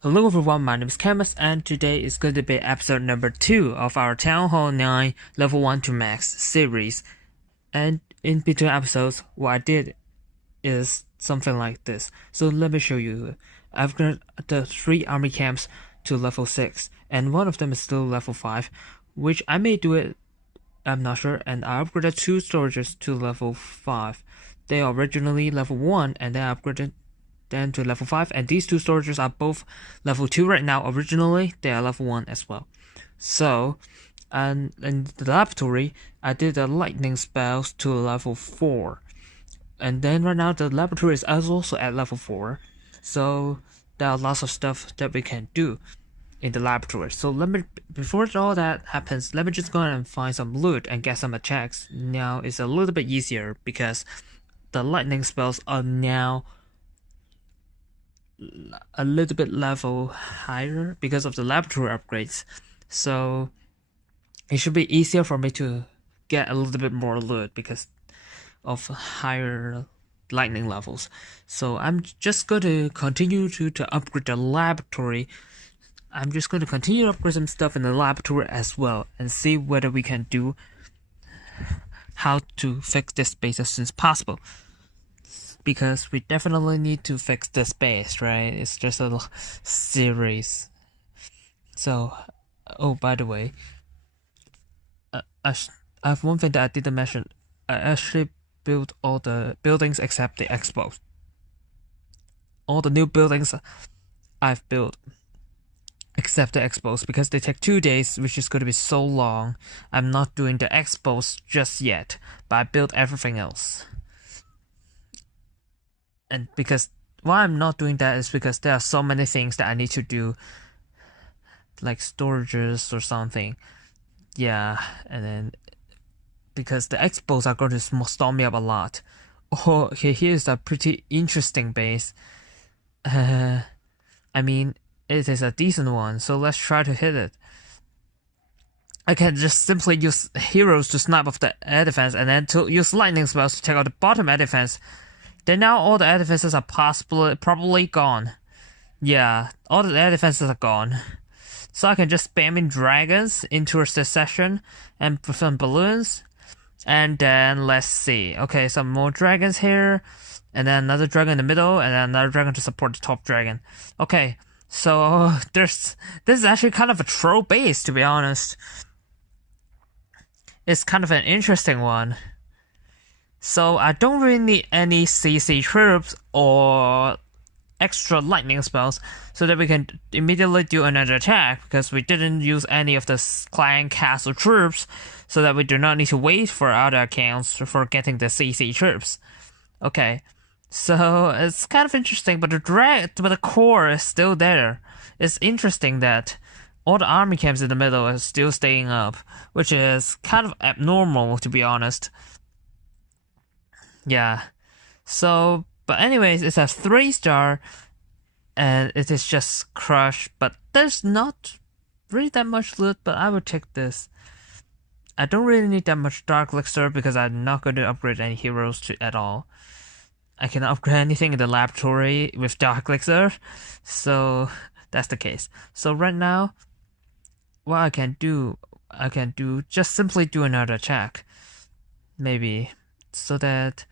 Hello everyone, my name is Camus and today is going to be episode number 2 of our Town Hall 9 Level 1 to Max series. And in between episodes, what I did is something like this. So let me show you. I've got the 3 army camps to level 6 and one of them is still level 5, which I may do it, I'm not sure, and I upgraded 2 storages to level 5. They are originally level 1 and then I upgraded then to level 5, and these 2 storages are both level 2 right now. Originally they are level 1 as well. So and in the laboratory I did the lightning spells to level 4, and then right now the laboratory is also at level 4, so there are lots of stuff that we can do in the laboratory. So before all that happens, let me just go ahead and find some loot and get some attacks. Now it's a little bit easier because the lightning spells are now a little bit level higher because of the laboratory upgrades, so it should be easier for me to get a little bit more loot because of higher lightning levels. So I'm just going to continue to upgrade the laboratory. I'm just going to continue to upgrade some stuff in the laboratory as well and see whether we can do how to fix this base as soon as possible, because we definitely need to fix this base, right? It's just a series. So, oh, by the way, I have one thing that I didn't mention. I actually built all the buildings except the expos. All the new buildings I've built except the expos because they take 2 days, which is going to be so long. I'm not doing the expos just yet, but I built everything else. And because why I'm not doing that is because there are so many things that I need to do, like storages or something. Yeah, and then because the expos are going to stall me up a lot. Oh, okay, here's a pretty interesting base. I mean, it is a decent one, so let's try to hit it. I can just simply use heroes to snipe off the air defense and then to use lightning spells to take out the bottom air defense. Then now all the air defenses are probably gone. Yeah, all the air defenses are gone. So I can just spam in dragons into a succession and put some balloons. And then let's see. Okay, some more dragons here. And then another dragon in the middle. And then another dragon to support the top dragon. Okay, so this is actually kind of a troll base, to be honest. It's kind of an interesting one. So I don't really need any CC troops or extra lightning spells so that we can immediately do another attack, because we didn't use any of the clan castle troops, so that we do not need to wait for other accounts for getting the CC troops. Okay, so it's kind of interesting, but the core is still there. It's interesting that all the army camps in the middle are still staying up, which is kind of abnormal, to be honest. Yeah, so, but anyways, it's a 3-star, and it is just crush, but there's not really that much loot, but I would take this. I don't really need that much dark elixir because I'm not going to upgrade any heroes at all. I can upgrade anything in the laboratory with dark elixir, so that's the case. So right now, what I can do just simply do another attack, maybe, so that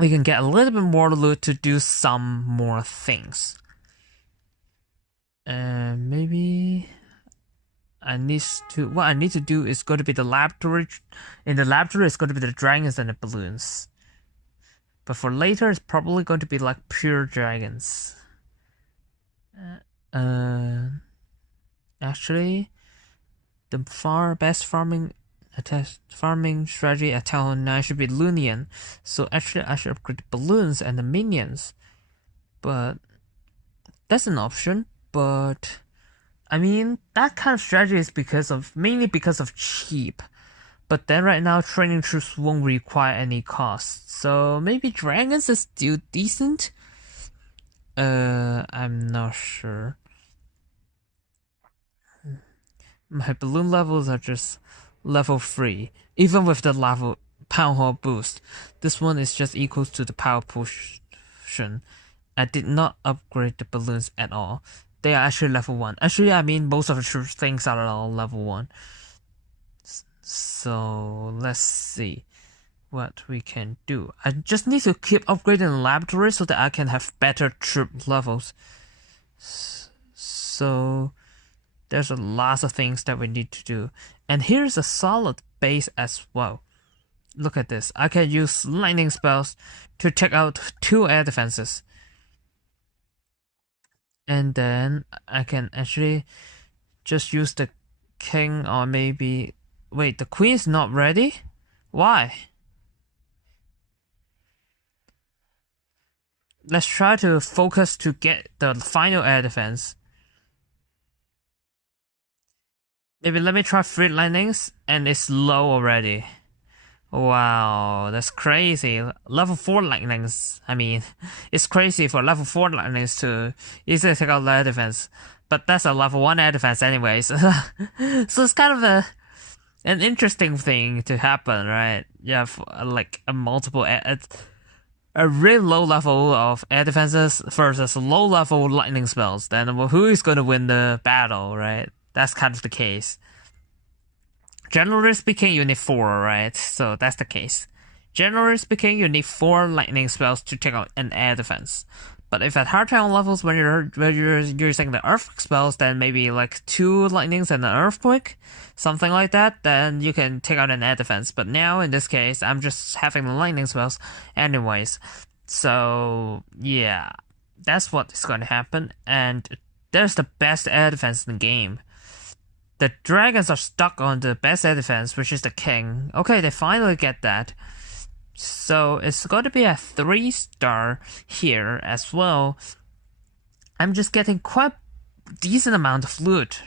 we can get a little bit more loot to do some more things. And maybe what I need to do is going to be the laboratory. In the laboratory, it's going to be the dragons and the balloons. But for later, it's probably going to be like pure dragons. Actually, the best farming strategy at Town Hall 9 should be Lunian, so actually I should upgrade the balloons and the minions, but that's an option. But I mean, that kind of strategy is mainly because of cheap, but then right now training troops won't require any cost, so maybe dragons is still decent. I'm not sure. My balloon levels are just level 3, even with the power hall boost. This one is just equals to the power potion, I did not upgrade the balloons at all. They are actually level 1. Actually, I mean, most of the things are all level 1. So, let's see what we can do. I just need to keep upgrading the laboratory so that I can have better troop levels. So, there's a lot of things that we need to do. And here's a solid base as well. Look at this. I can use lightning spells to take out 2 air defenses. And then I can actually just use the king, or maybe... Wait, the queen's not ready? Why? Let's try to focus to get the final air defense. Maybe let me try 3 lightnings, and it's low already. Wow, that's crazy. Level 4 lightnings. I mean, it's crazy for level 4 lightnings to easily take out the air defense. But that's a level 1 air defense anyways. So it's kind of an interesting thing to happen, right? Yeah, like a multiple a really low level of air defenses versus low level lightning spells. Then who is going to win the battle, right? That's kind of the case. Generally speaking, you need 4, right? So that's the case. Generally speaking, you need 4 lightning spells to take out an air defense. But if at hard town levels, when you're using the earthquake spells, then maybe like 2 lightnings and an earthquake, something like that, then you can take out an air defense. But now, in this case, I'm just having the lightning spells anyways. So, yeah, that's what is going to happen. And there's the best air defense in the game. The dragons are stuck on the best air defense, which is the king. Okay, they finally get that. So it's going to be a 3-star here as well. I'm just getting quite decent amount of loot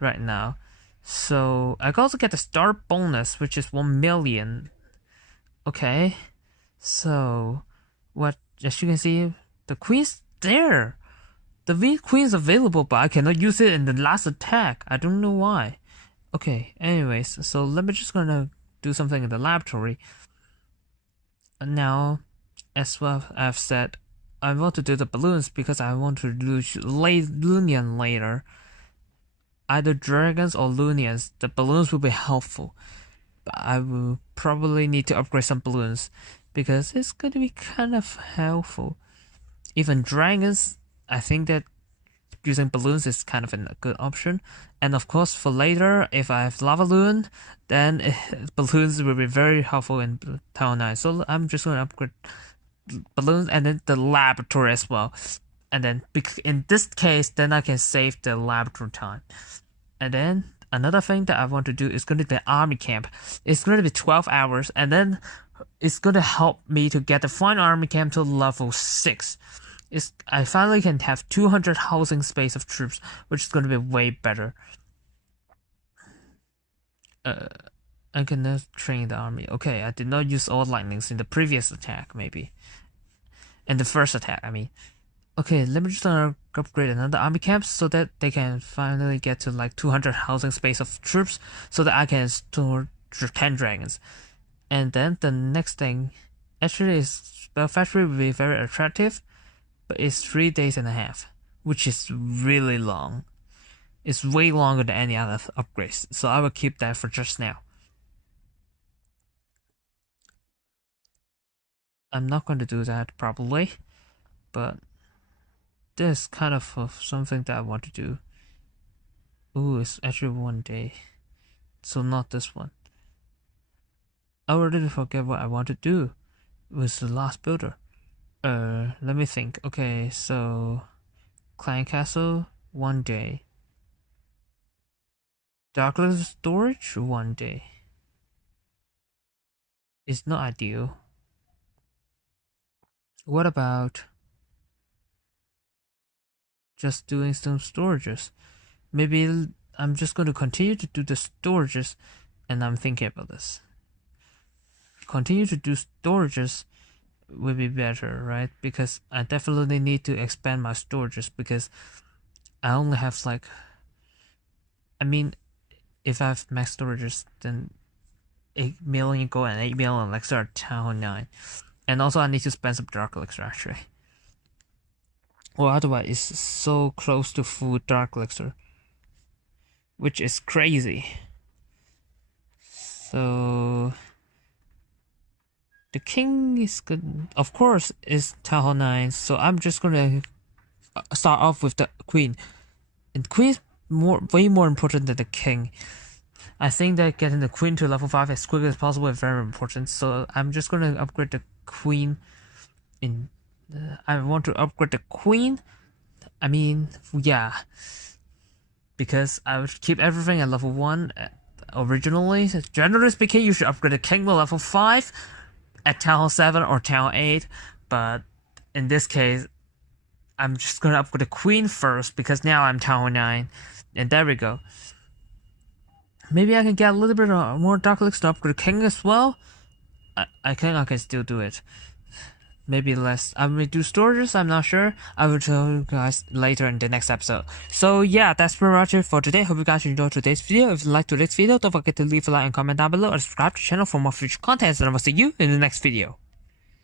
right now. So I also get the star bonus, which is 1 million. Okay, so what? As you can see, the queen's there. The queen is available, but I cannot use it in the last attack. I don't know why. Okay, anyways, so let me just gonna do something in the laboratory. And now, as well I've said, I want to do the balloons because I want to do Lunian later. Either dragons or Lunians, the balloons will be helpful. But I will probably need to upgrade some balloons because it's going to be kind of helpful. Even dragons, I think that using balloons is kind of a good option. And of course, for later, if I have lava loon, then balloons will be very helpful in Town 9. So I'm just going to upgrade balloons and then the laboratory as well. And then in this case, then I can save the laboratory time. And then another thing that I want to do is going to be the army camp. It's going to be 12 hours, and then it's going to help me to get the final army camp to level 6. I finally can have 200 housing space of troops, which is going to be way better. I can now train the army. Okay, I did not use all lightnings in the previous attack, maybe. In the first attack, I mean. Okay, let me just upgrade another army camp so that they can finally get to like 200 housing space of troops so that I can store 10 dragons. And then the next thing, actually, is Spell Factory will be very attractive. But it's 3 days and a half, which is really long. It's way longer than any other upgrades, so I will keep that for just now. I'm not going to do that probably, but this is kind of something that I want to do. Ooh, it's actually 1 day, so not this one. I already forget what I want to do with the last builder. Let me think. Okay, so Client Castle, 1 day. Darkness Storage, 1 day. It's not ideal. What about just doing some storages? Maybe I'm just going to continue to do the storages, and I'm thinking about this. Continue to do storages will be better, right? Because I definitely need to expand my storages because I only have like, I mean, if I have max storages, then 8 million gold and 8 million elixir at Town 9. And also I need to spend some dark elixir actually. or otherwise it's so close to full Dark Elixir, which is crazy. So the king is good, of course, is Town Hall 9, so I'm just gonna start off with the queen. And queen is way more important than the king. I think that getting the queen to level 5 as quickly as possible is very important, so I'm just gonna upgrade the queen. I want to upgrade the queen. I mean, yeah, because I would keep everything at level 1 originally. Generally speaking, you should upgrade the king to level 5 at Town Hall 7 or Town Hall 8, but in this case, I'm just gonna upgrade the queen first because now I'm Town Hall 9, and there we go. Maybe I can get a little bit more Dark Elixir to upgrade the king as well. I think I can still do it. Maybe less. I may do storages, I'm not sure. I will tell you guys later in the next episode. So yeah, that's pretty much it for today. Hope you guys enjoyed today's video. If you liked today's video, don't forget to leave a like and comment down below and subscribe to the channel for more future content. And I will see you in the next video.